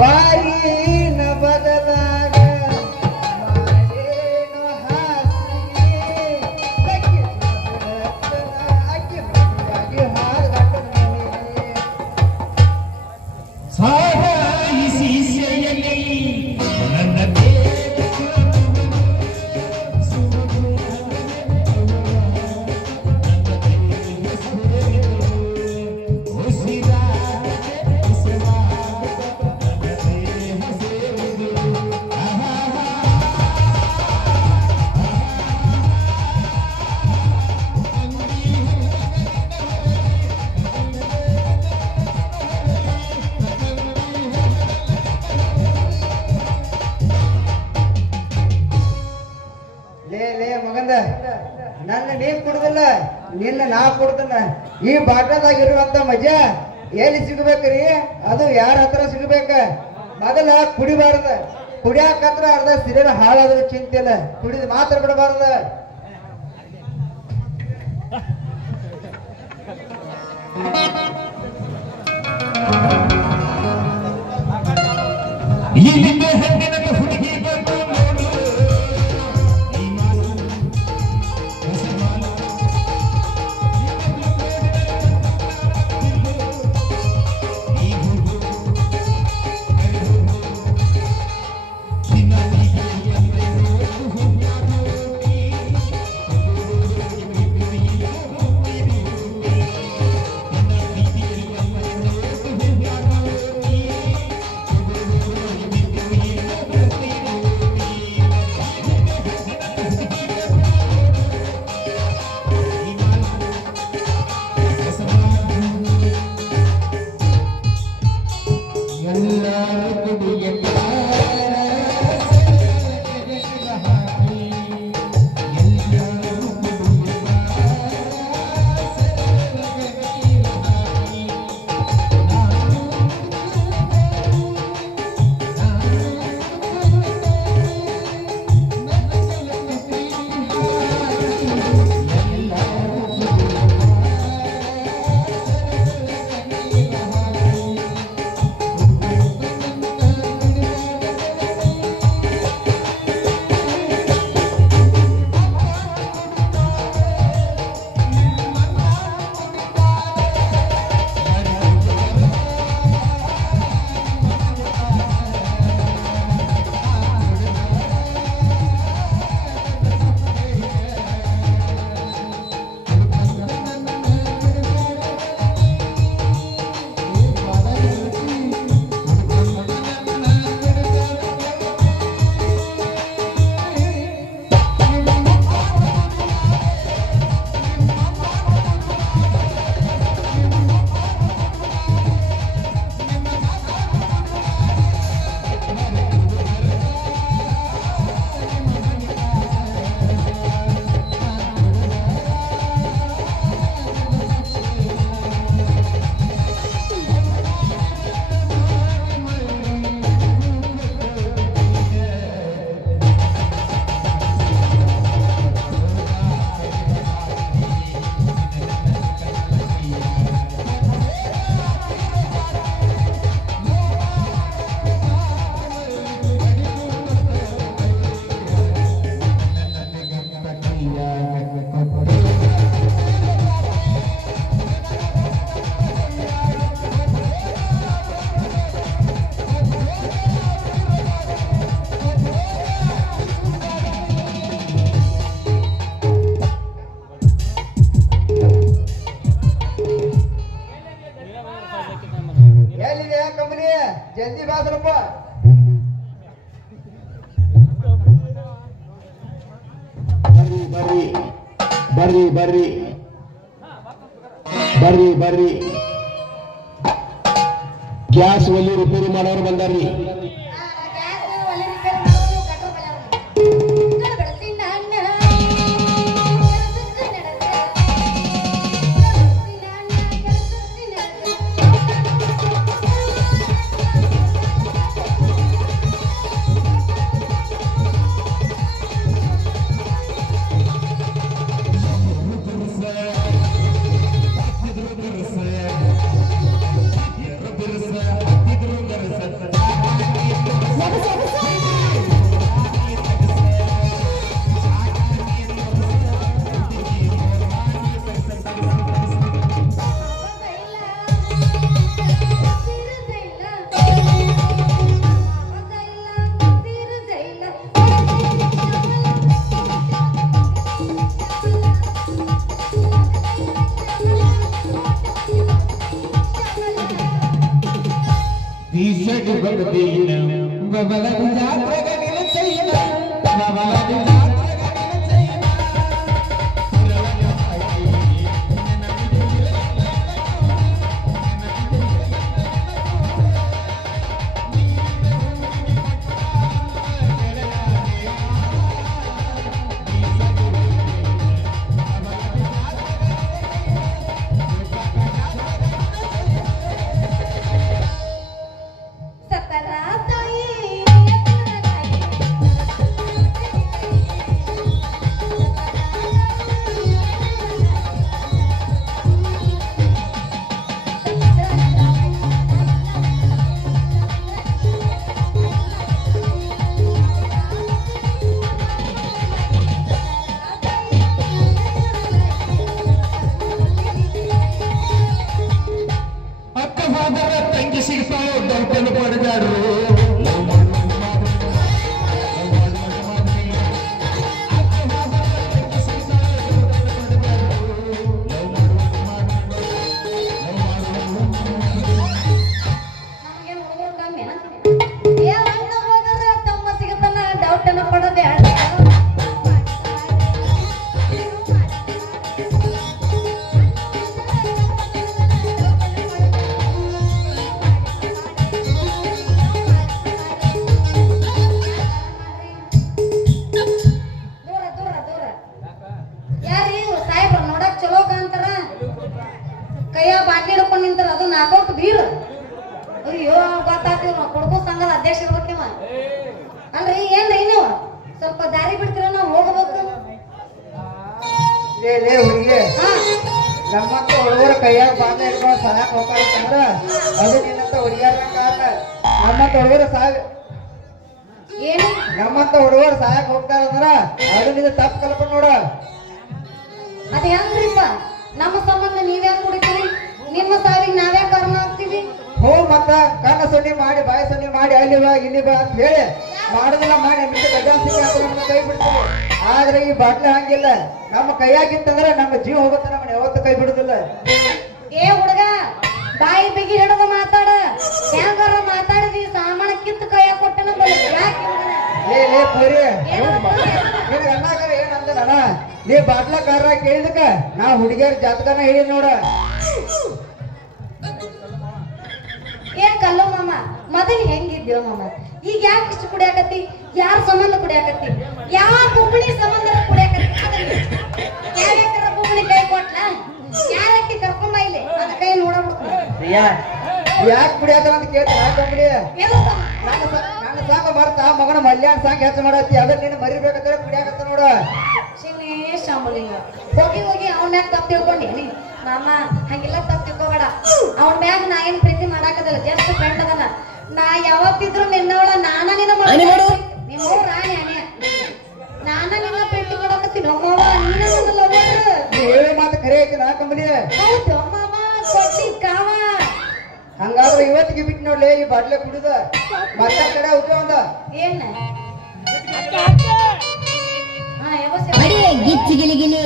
ಬಾಯಿನ ಬದಲಾಗ ಮಾರೇನು ಹಾಸಿಗೆ ಅಕ್ಕಿ ಬೆಳಕಿಗಾಗಿ ಹಾರಾಟದಲ್ಲಿ ಸಾರಾಯಿಸಿ ಸೆಯಲಿ ನನ್ನ ನನ್ನ ನೀವ್ ಕುಡುದಿಲ್ಲ ನಿನ್ನ ನಾ ಕುಡ್ದನ ಈ ಬಾಟದಾಗಿರುವಂತ ಮಜಾ ಎಲ್ಲಿ ಸಿಗ್ಬೇಕ್ರಿ ಅದು ಯಾರ ಹತ್ರ ಸಿಗ್ಬೇಕ ಮೊದಲ ಕುಡಿಬಾರ್ದ ಕುಡಿಯಾಕತ್ರ ಅರ್ಧ ಸಿರಿನ ಹಾಳಾದ್ರೂ ಚಿಂತೆ ಇಲ್ಲ ಕುಡಿದ್ ಮಾತ್ರ ಬಿಡಬಾರ್ದ ಹುಡುಗಿ ಬಂದು ಜಲ್ದಿ ಬಾದ್ರಪ್ಪ ಬರ್ರಿ ಬರ್ರಿ ಬರ್ರಿ ಬರ್ರಿ ಬರ್ರಿ ಗ್ಯಾಸ್ ಒಲಿ ರಿಪೇರಿ ಮಾಡೋರು ಬಂದಾರ್ರಿ Birsa, ಸೀಸಡಿ ಬಂದೀನ ಬಬಲದ ಜಾತ್ರೆಗೆ ನಿಲ್ಸೈನ ಬಬಲದ ಜಾತ್ರೆಗೆ ನಿಲ್ಸೈನ ತಂಗಿ ಸಿಗ್ತಾಳೆ ದೊಡ್ಡ ಪಡೆದಾಡ್ರು ತಮ್ಮ ಸಿಗತನ ಡೌಟ್ ಪಡೋದೇ ಕೈಯ ಬಾಟ್ಲಿ ಹಿಡ್ಕೊಂಡು ನಿಂತಾರ ಅದು ನಾಕೌಟ್ ಬೀರ್ ಅಯ್ಯೋ ಗೊತ್ತಾಗ್ತೀವಿ ನಾವು ಕೊಡ್ಕೋ ಸಂಘದ ಅಧ್ಯಕ್ಷ ಇರ್ಬೇಕಿವ ಅಲ್ರಿ ಏನ್ರಿ ನೀವು ಸ್ವಲ್ಪ ದಾರಿ ಬಿಡ್ತೀರ ನಾವು ಹೋಗಬೇಕು ಹುಡುಗಿ ನಮ್ಮಂತ ಹುಡುಗರ ಕೈಯಾಗ ಬಾಂಧ ಹಿಡ್ಕೊಂಡು ಸಹಾಯಕ್ ಹೋಗ್ತಾರಂದ್ರ ಅದು ನಿನ್ನಂತ ಹುಡುಗಿಯರ ಕಾರಣ ನಮ್ಮಂತ ಹುಡುಗರ ಏನು ನಮ್ಮಂತ ಹುಡುಗರು ಸಹಾಯಕ್ ಹೋಗ್ತಾರಂದ್ರ ಅದು ನಿನ್ನ ತಪ್ಪು ಕಲ್ಪನೆ ನೋಡ ಅದ ಹೆಂಗ್ರಿಪ್ಪ ನಮ್ಮ ಸಂಬಂಧ ನೀವ್ಯಾಕೆ ಕುಡಿತೀರಿ ನಿಮ್ಮ ಸಾವಿಗೆ ನಾವ್ಯಾ ಕಾರಣ ಆಗ್ತೀವಿ ಹೋ ಮತ್ತ ಕಣ್ಣ ಸೊನ್ನೆ ಮಾಡಿ ಬಾಯಿ ಸೊನ್ನೆ ಮಾಡಿ ಅಲ್ಲಿ ಬಾ ಇಲ್ಲಿ ಬಾ ಅಂತ ಹೇಳಿ ಮಾಡೋದಿಲ್ಲ ಮಾಡಿ ನಮ್ಮ ಕೈ ಬಿಡ್ತೀವಿ ಆದ್ರೆ ಈ ಬಾಟ್ಲಿ ಹಂಗಿಲ್ಲ ನಮ್ಮ ಕೈಯಾಗಿತ್ತಂದ್ರೆ ನಮ್ಮ ಜೀವ ಹೋಗುತ್ತೆ ನಮ್ಮನ್ನ ಯಾವತ್ತು ಕೈ ಬಿಡುದಿಲ್ಲ ಏ ಹುಡುಗ ಬಾಯಿ ಬಿಗಿ ಹಿಡಿದು ಮಾತಾಡ ಹೆಂಗಾರ ಮಾತಾಡಿದಿ ಸಾಮಾನ ಕಿತ್ತು ಕೈಯಾಗ ಕೊಟ್ಟನ ಲೇ ಪೋರಿ ನಿನಗೆ ಅಣ್ಣಾಗಾರ ಏನಂದ ಅಣ್ಣ ನೀ ಬಾಟ್ಲಕಾರ ಕೇಳಿದಕ್ಕ ನಾ ಹುಡುಗಿಯರ್ ಜಾತಕನ ಹೇಳಿ ನೋಡ ಏನ್ ಕಲ್ಲು ಮಾಮ ಮೊದಲು ಹೆಂಗಿದ್ದೀವ ಮಾಮ ಈಗ ಯಾಕೆ ಇಷ್ಟು ಕುಡಿಯಾಕತ್ತಿ ಯಾರ ಸಂಬಂಧ ಕುಡಿಯಾಕತ್ತಿ ಯಾವ ಬುಬ್ಬಳಿ ಸಂಬಂಧ ಕುಡಿಯಾಕತ್ತಿ ಯಾವ್ಯಾಕರ ಬುಬ್ಬಳಿ ಕೈ ಕೊಟ್ಲ ಯಾರಕ್ಕೆ ಕರ್ಕೊಂಬ ಇಲ್ಲಿ ಅದ ಕೈ ನೋಡಬಿಡ್ತೀನಿ ಯಾಕೆ ಕುಡಿಯಾಕ ಅಂತ ಕೇಳ್ತಾರ ಕಂಬಳಿ ನನ್ನ ಸಾಂಗ ಬರ್ತಾ ಮಗನ ಮಲ್ಯಾಣ ಸಾಂಗ್ ಹೆಚ್ಚು ಮಾಡತ್ತಿ ಅದ್ರ ನೀನು ಮರಿಬೇಕಂದ್ರೆ ಕುಡಿಯಾಕತ್ತ ನೋಡ ಶಿವನೇ ಶಾಂಬಲಿಂಗ ಹೋಗಿ ಹೋಗಿ ಅವನ ಮ್ಯಾಗ ತಪ್ಪು ತಿಳ್ಕೊಂಡಿ ಮಾಮ ಹಂಗೆಲ್ಲ ತಪ್ಪು ತಿಳ್ಕೊಬೇಡ ಅವನ ಮ್ಯಾಗ ನಾ ಏನ್ ಪ್ರೀತಿ ಮಾಡಾಕದಲ್ಲ ಜಸ್ಟ್ ಫ್ರೆಂಡ್ ಅದನ ನಾ ಯಾವತ್ತಿದ್ರು ನಿನ್ನವಳ ನಾನ ನಿನ್ನ ನಿಮ್ಮ ರಾಣಿ ಅಣ್ಣ ನಾನ ನಿನ್ನ ಪ್ರೀತಿ ಮಾಡಾಕತ್ತೀನಿ ಅಮ್ಮವ ಹೇಳಿ ಮಾತು ಖರೆ ಐತಿ ನಾ ಕಂಬಳಿ ಹೌದು ಮಾಮ ಕೊಟ್ಟಿ ಕಾವ ಹಂಗಾದ್ರೆ ಇವತ್ತಿಗೆ ಬಿಟ್ಟು ನೋಡ್ಲಿ ಈ ಬಾಟ್ಲೆ ಕುಡಿದ ಮತ್ತೆ ಕಡೆ ಹೋಗ್ಯ ಒಂದ ಏನ ಹಾ ಯಾವ ಗಿಚ್ಚಿ ಗಿಲಿ ಗಿಲಿ